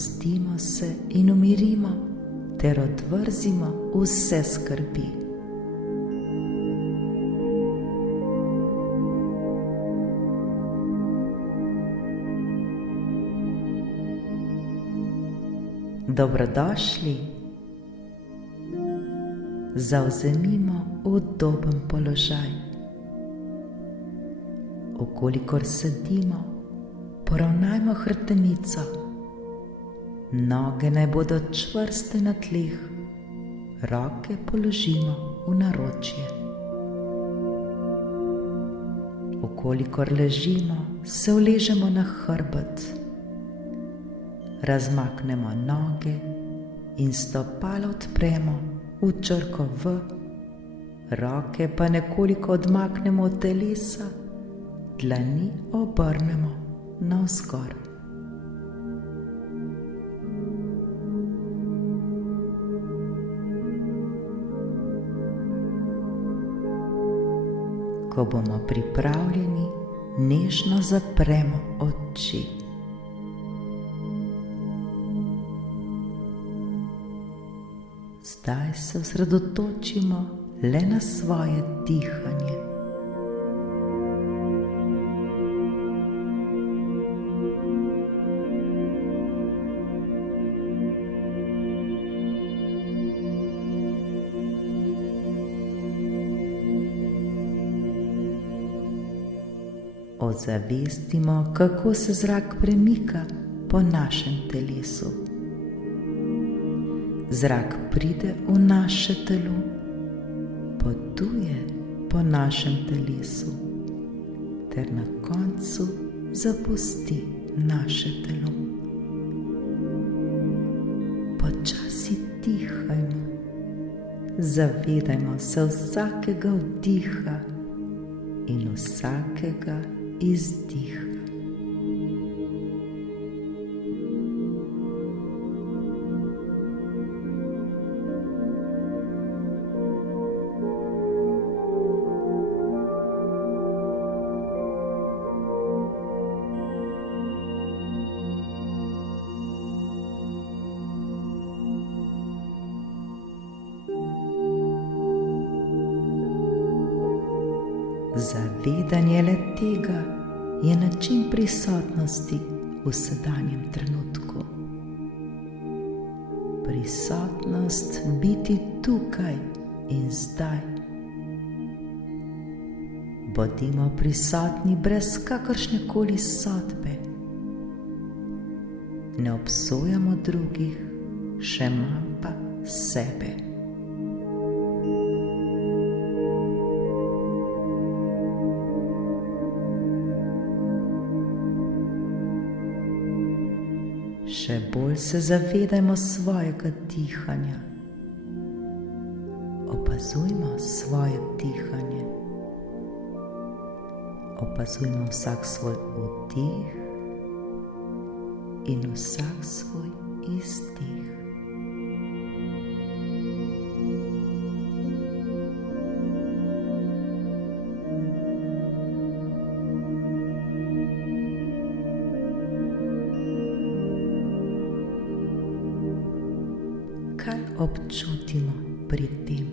sprostimo se in umirimo ter odvrzimo vse skrbi. Dobrodošli. Zavzemimo udoben položaj. Okolikor sedimo, poravnajmo hrbtenico. Noge naj bodo čvrste na tleh, roke položimo v naročje. Okolikor ležimo, se uležemo na hrbet. Razmaknemo noge in stopala odpremo v črko V, roke pa nekoliko odmaknemo od telesa, dlani obrnemo navzgor. Ko bomo pripravljeni, nežno zapremo oči. Zdaj se osredotočimo le na svoje dihanje. Ozavestimo, kako se zrak premika po našem telesu. Zrak pride v naše telo, potuje po našem telesu ter na koncu zapusti naše telo. Počasi dihajmo, zavedajmo se vsakega vdiha in vsakega izdiha. Zavedanje le tega je način prisotnosti v sedanjem trenutku. Prisotnost biti tukaj in zdaj. Bodimo prisotni brez kakršnekoli sodbe. Ne obsojamo drugih, še manj pa sebe. Še bolj se zavedajmo svojega dihanja. Opazujmo svoje dihanje. Opazujmo vsak svoj vdih in vsak svoj izdih. Kaj občutimo pri tem?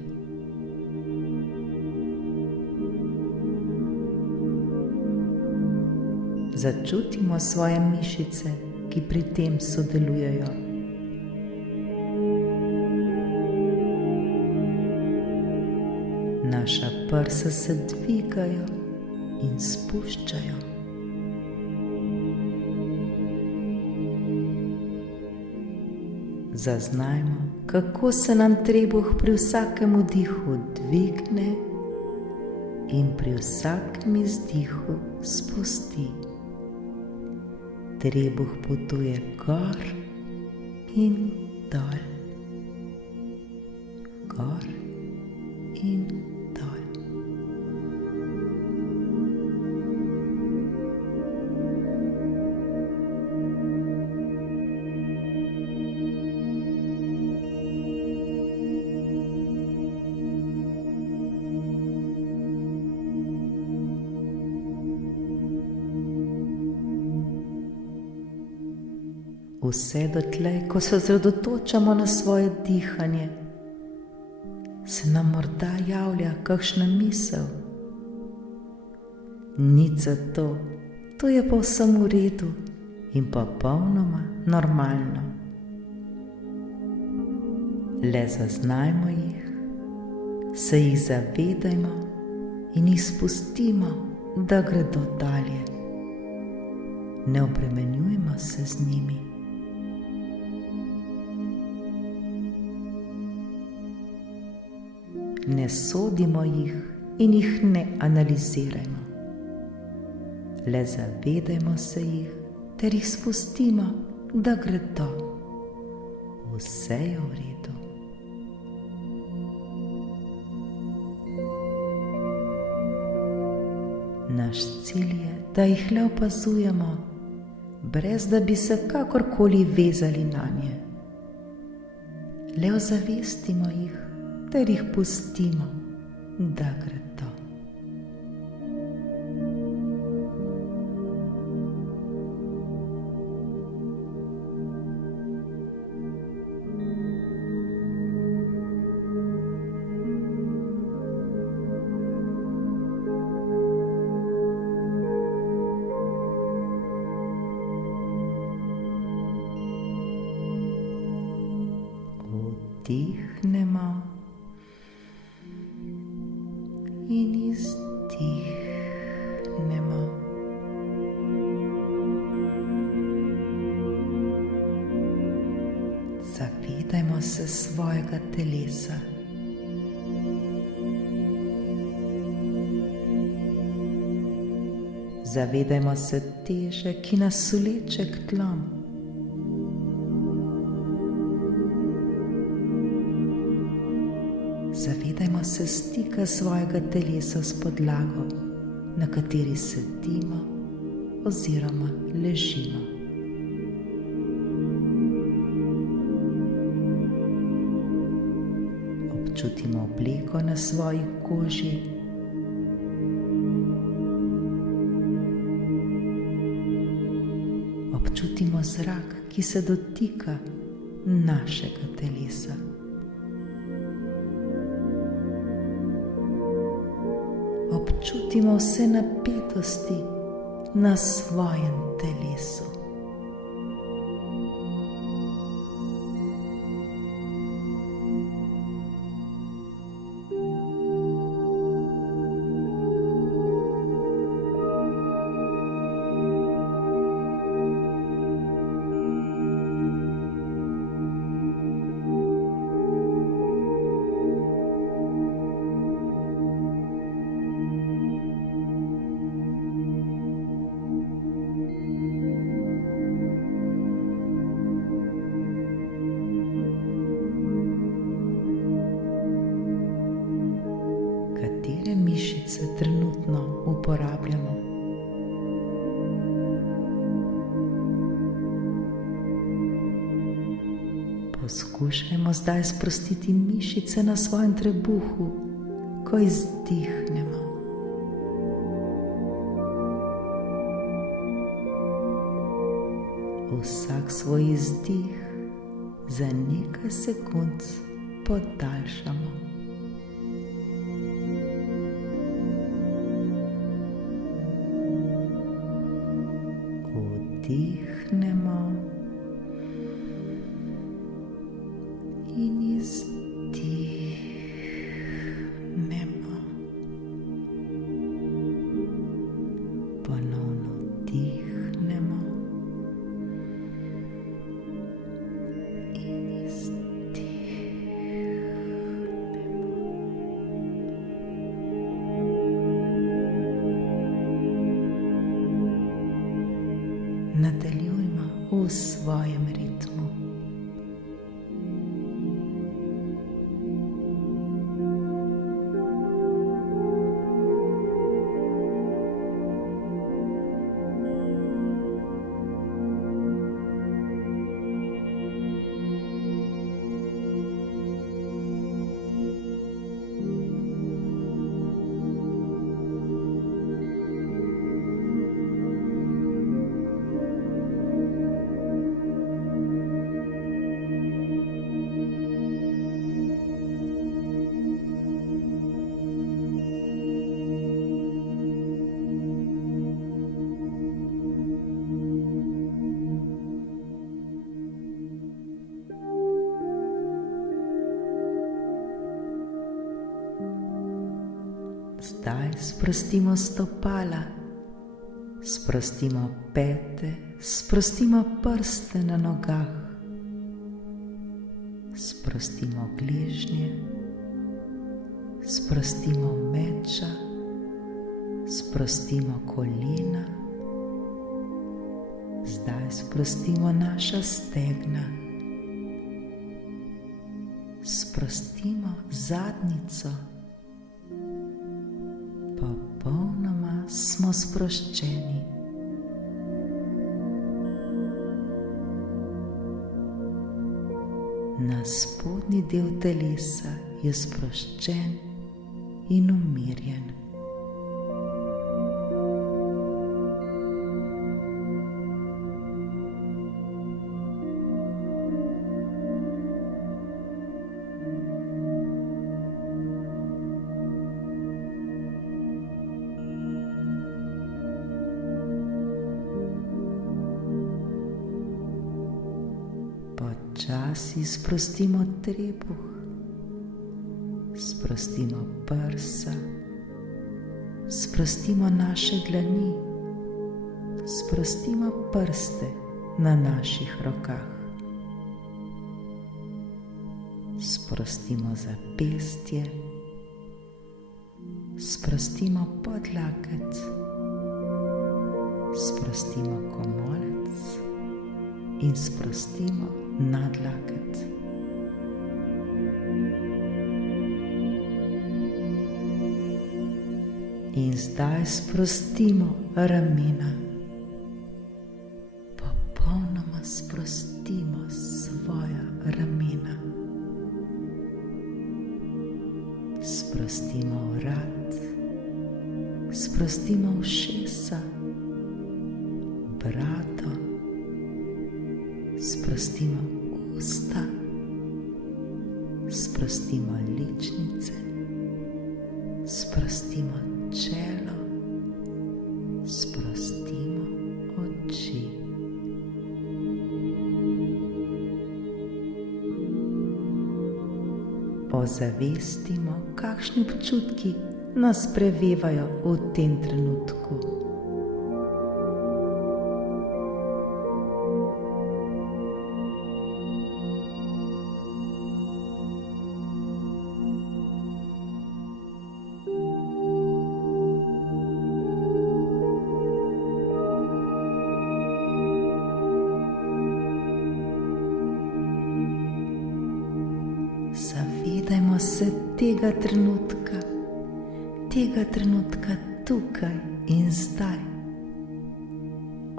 Začutimo svoje mišice, ki pri tem sodelujejo. Naša prsa se dvigajo in spuščajo. Zaznajmo, kako se nam trebuh pri vsakem vdihu dvigne in pri vsakem izdihu spusti. Trebuh potuje gor in dol, gor in dol. Vse dotlej, ko se osredotočamo na svoje dihanje, se nam morda javlja kakšna misel. Nič za to, to je povsem v redu in popolnoma normalno. Le zaznajmo jih, se jih zavedajmo in jih spustimo, da gredo dalje. Ne obremenjujmo se z njimi. Ne sodimo jih in jih ne analizirajmo. Le zavedajmo se jih ter jih spustimo, da gredo. Vse je v redu. Naš cilj je, da jih le opazujemo, brez da bi se kakorkoli vezali nanje. Le ozavestimo jih ter jih pustimo, da gredo. Vdihnemo in izdihnemo. Zavedajmo se svojega telesa. Zavedajmo se teže, ki nas vleče k tlom. Zavedajmo se stika svojega telesa s podlago, na kateri sedimo oziroma ležimo. Občutimo obleko na svoji koži. Občutimo zrak, ki se dotika našega telesa. Občutimo vse napetosti na svojem telesu. Katere mišice trenutno uporabljamo? Poskušajmo zdaj sprostiti mišice na svojem trebuhu, ko izdihnemo. Vsak svoj izdih za nekaj sekund podaljšamo. Vdihnemo in izdihnemo. Ponovno vdihnemo in izdihnemo. Nadaljujmo v svojem ritmu. Zdaj sprostimo stopala, sprostimo pete, sprostimo prste na nogah, sprostimo gležnje, sprostimo meča, sprostimo kolena. Zdaj sprostimo naša stegna, sprostimo zadnjico. Popolnoma smo sproščeni. Na spodnji del telesa je sproščen in umirjen. Počasi sprostimo trebuh, sprostimo prsa, sprostimo naše dlani, sprostimo prste na naših rokah, sprostimo zapestje, sprostimo podlaket, sprostimo komolec in sprostimo nadlaket. In zdaj sprostimo ramena. Popolnoma sprostimo svoja ramena. Sprostimo vrat, sprostimo ušesa, brado, sprostimo usta, sprostimo ličnice, sprostimo čelo, sprostimo oči. Ozavestimo, kakšni občutki nas prevevajo v tem trenutku. Zavedajmo se tega trenutka tukaj in zdaj.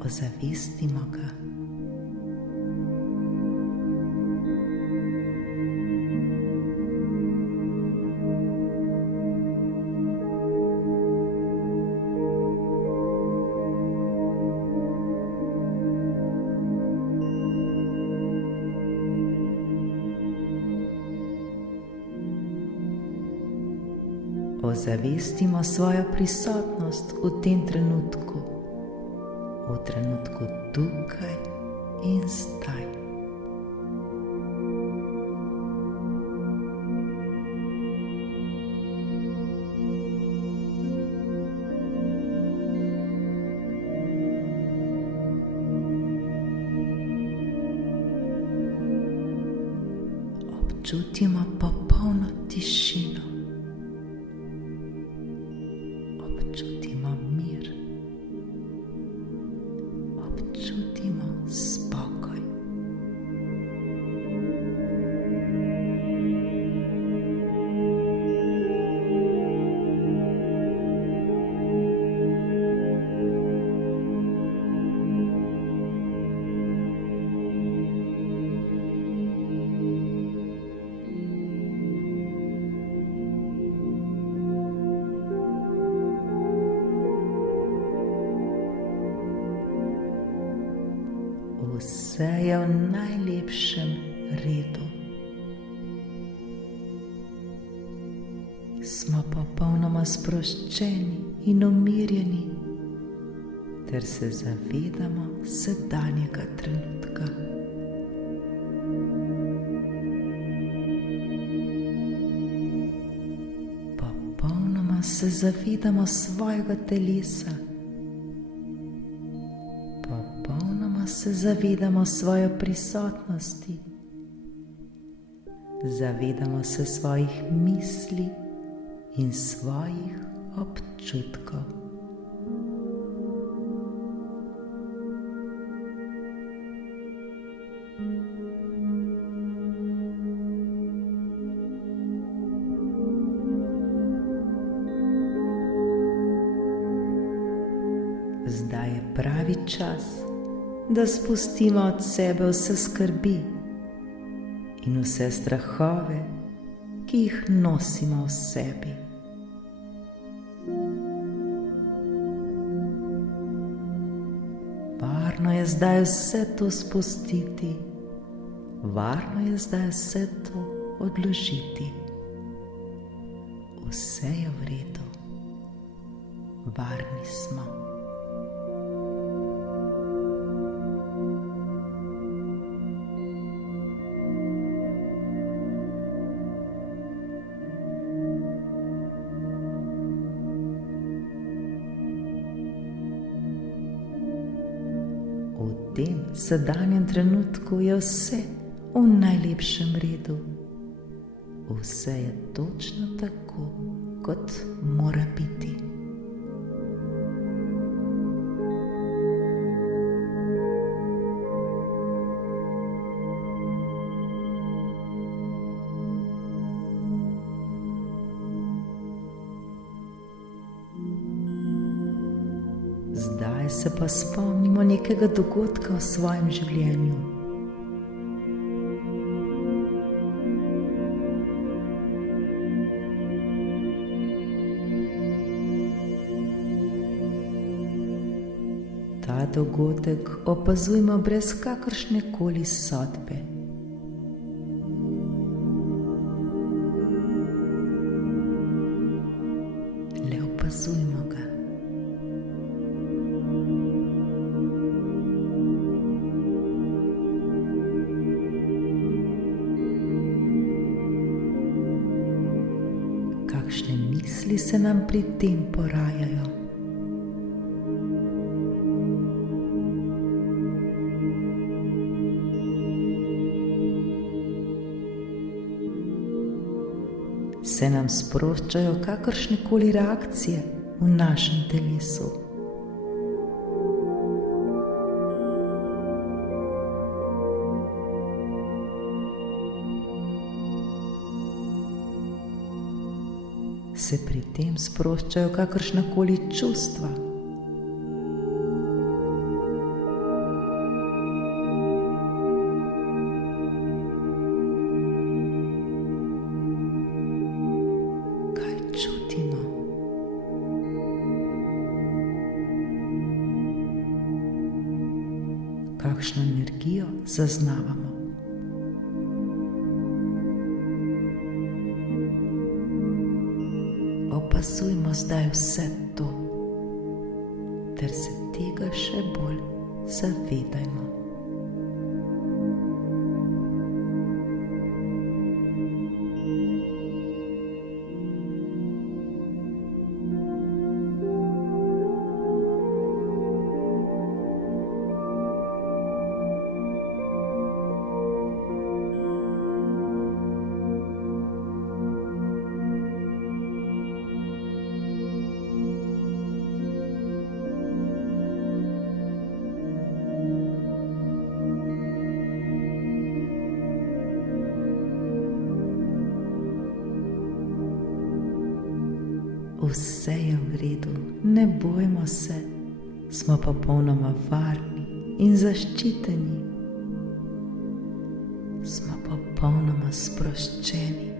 Ozavestimo ga. Ozavestimo svojo prisotnost v tem trenutku, v trenutku tukaj in zdaj. Občutimo popolno tišino. Občutimo mir, občutimo spokoj. Vse je v najlepšem redu. Smo popolnoma sproščeni in umirjeni, ter se zavedamo sedanjega trenutka. Popolnoma Popolnoma se zavedamo svojega telesa. Popolnoma se zavedamo svoje prisotnosti. Zavedamo se svojih misli in svojih občutkov. Zdaj je pravi čas, da spustimo od sebe vse skrbi in vse strahove, ki jih nosimo v sebi. Varno je zdaj vse to spustiti, varno je zdaj vse to odložiti. Vse je v redu, varni smo. V tem sedanjem trenutku je vse v najlepšem redu. Vse je točno tako, kot mora biti. Zdaj se pa spomnimo nekega dogodka v svojem življenju. Ta dogodek opazujmo brez kakršne koli sodbe. Le opazujmo ga. Kakšne misli se nam pri tem porajajo? Se nam sproščajo kakršne koli reakcije v našem telesu? Se pri tem sproščajo kakršna koli čustva? Kaj čutimo? Kakšno energijo zaznavamo? Opazujmo zdaj vse to, ter se tega še bolj zavedajmo. Vse je v redu, ne bojmo se, smo popolnoma varni in zaščiteni. Smo popolnoma sproščeni.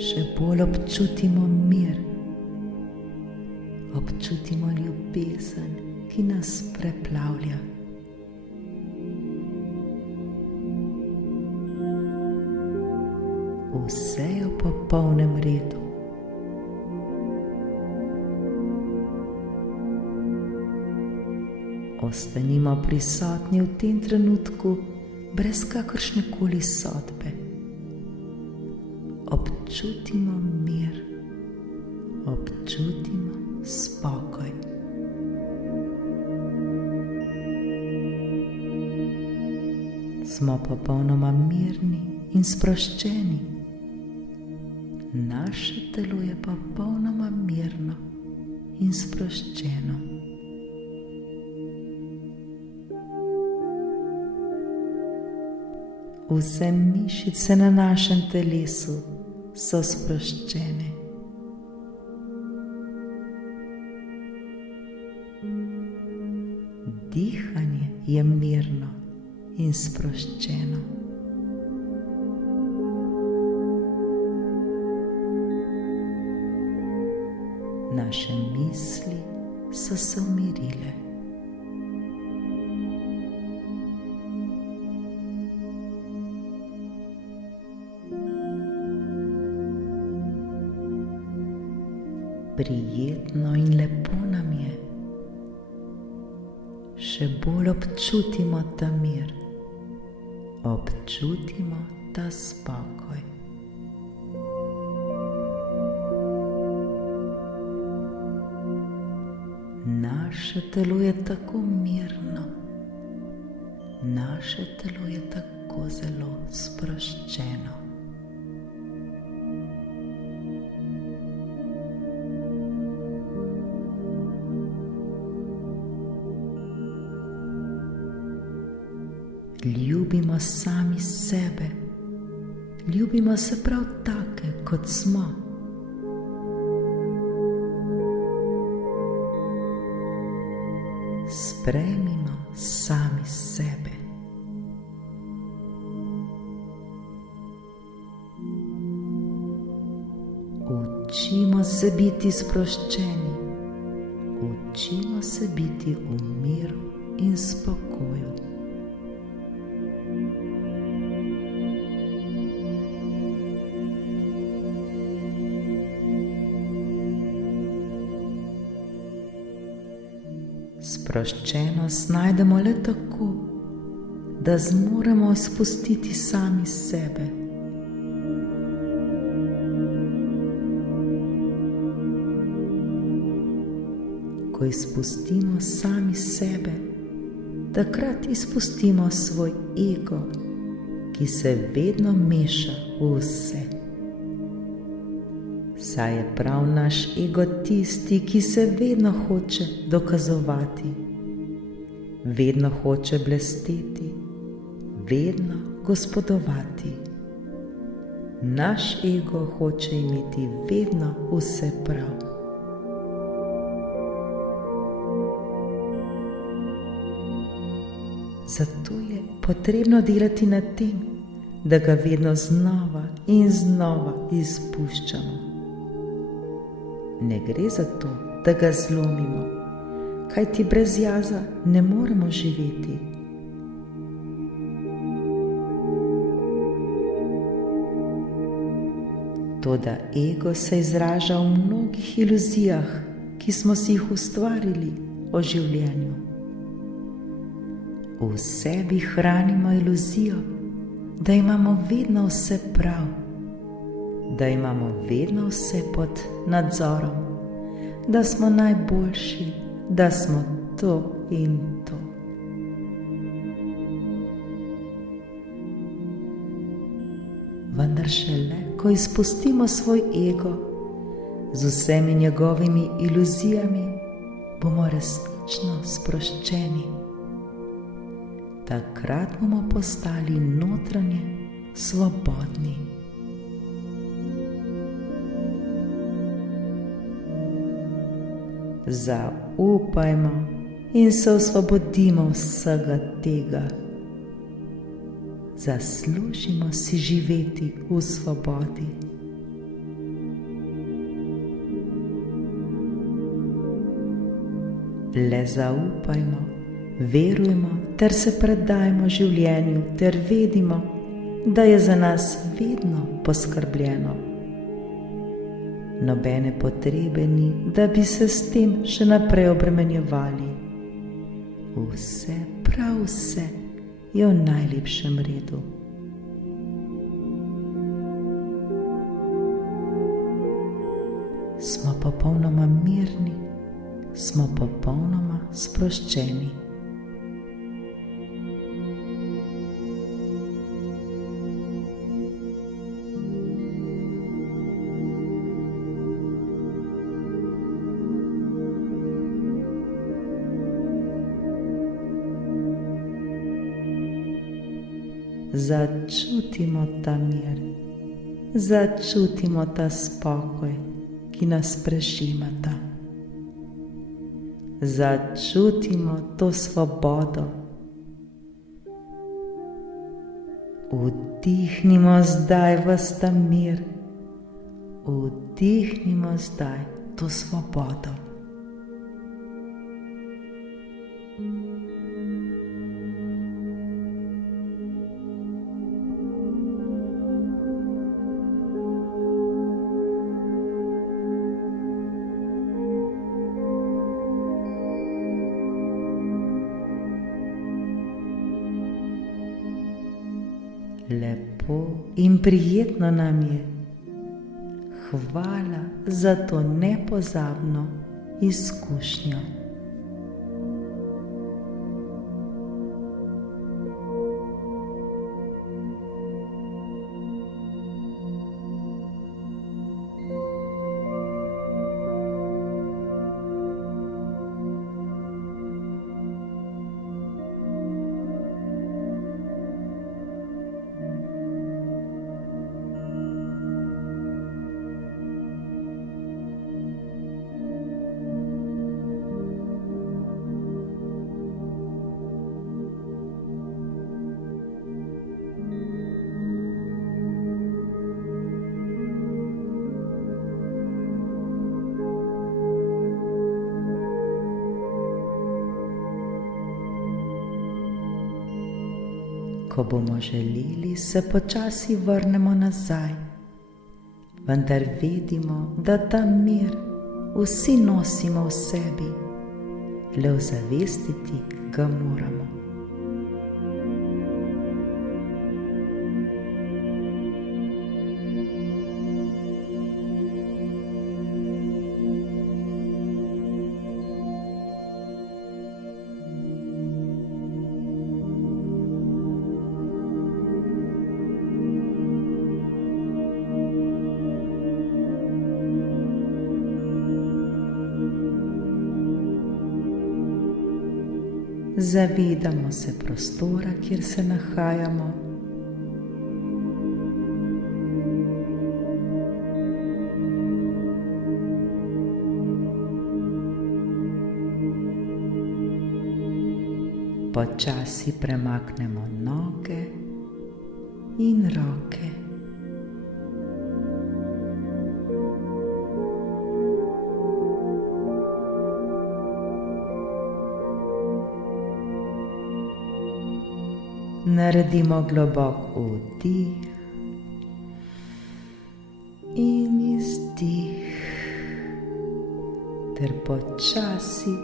Še bolj občutimo mir, občutimo ljubezen, ki nas preplavlja. Vse je v popolnem redu. Ostanimo prisotni v tem trenutku brez kakršne koli sodbe. Občutimo mir, občutimo spokoj. Smo popolnoma mirni in sproščeni. Naše telo je popolnoma mirno in sproščeno. Vse mišice na našem telesu so sproščene. Dihanje je mirno in sproščeno. Naše misli so se umirile. Prijetno in lepo nam je. Še bolj občutimo ta mir, občutimo ta spokoj. Naše telo je tako mirno, naše telo je tako zelo sproščeno. Ljubimo sami sebe, ljubimo se prav take, kot smo. Sprejmimo sami sebe. Učimo se biti sproščeni, učimo se biti v miru in spokoju. Sproščenost najdemo le tako, da zmoremo izpustiti sami sebe. Ko izpustimo sami sebe, takrat izpustimo svoj ego, ki se vedno meša v vse. Saj je prav naš ego tisti, ki se vedno hoče dokazovati, vedno hoče blesteti, vedno gospodovati. Naš ego hoče imeti vedno vse prav. Zato je potrebno delati na tem, da ga vedno znova in znova izpuščamo. Ne gre za to, da ga zlomimo, kajti brez jaza ne moremo živeti. Toda ego se izraža v mnogih iluzijah, ki smo si jih ustvarili o življenju. V sebi hranimo iluzijo, da imamo vedno vse prav, da imamo vedno vse pod nadzorom, da smo najboljši, da smo to in to. Vendar šele, ko izpustimo svoj ego z vsemi njegovimi iluzijami, bomo resnično sproščeni. Takrat bomo postali notranje svobodni. Zaupajmo in se osvobodimo vsega tega. Zaslužimo si živeti v svobodi. Le zaupajmo, verujmo ter se predajmo življenju ter vedimo, da je za nas vedno poskrbljeno. Nobene potrebe ni, da bi se s tem še naprej obremenjevali. Vse, prav vse je v najlepšem redu. Smo popolnoma mirni, smo popolnoma sproščeni. Začutimo ta mir, začutimo ta spokoj, ki nas prežimata. Začutimo to svobodo. Vdihnimo zdaj ves ta mir, vdihnimo zdaj to svobodo. Lepo in prijetno nam je. Hvala za to nepozabno izkušnjo. Ko bomo želeli, se počasi vrnemo nazaj, vendar vedimo, da ta mir vsi nosimo v sebi, le ozavestiti ga moramo. Zavedamo se prostora, kjer se nahajamo. Počasi premaknemo noge in roke. Naredimo globok vdih in izdih ter počasi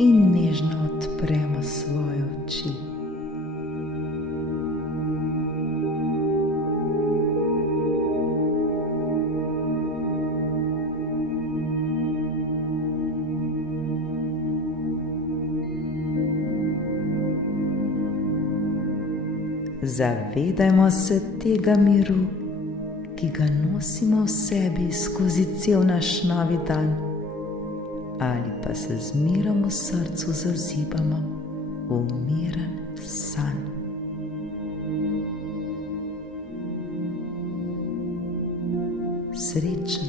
in nežno odpremo svoje oči. Zavedajmo se tega miru, ki ga nosimo v sebi skozi cel naš novi dan, ali pa se z mirom v srcu zazibamo v miren san. Srečno.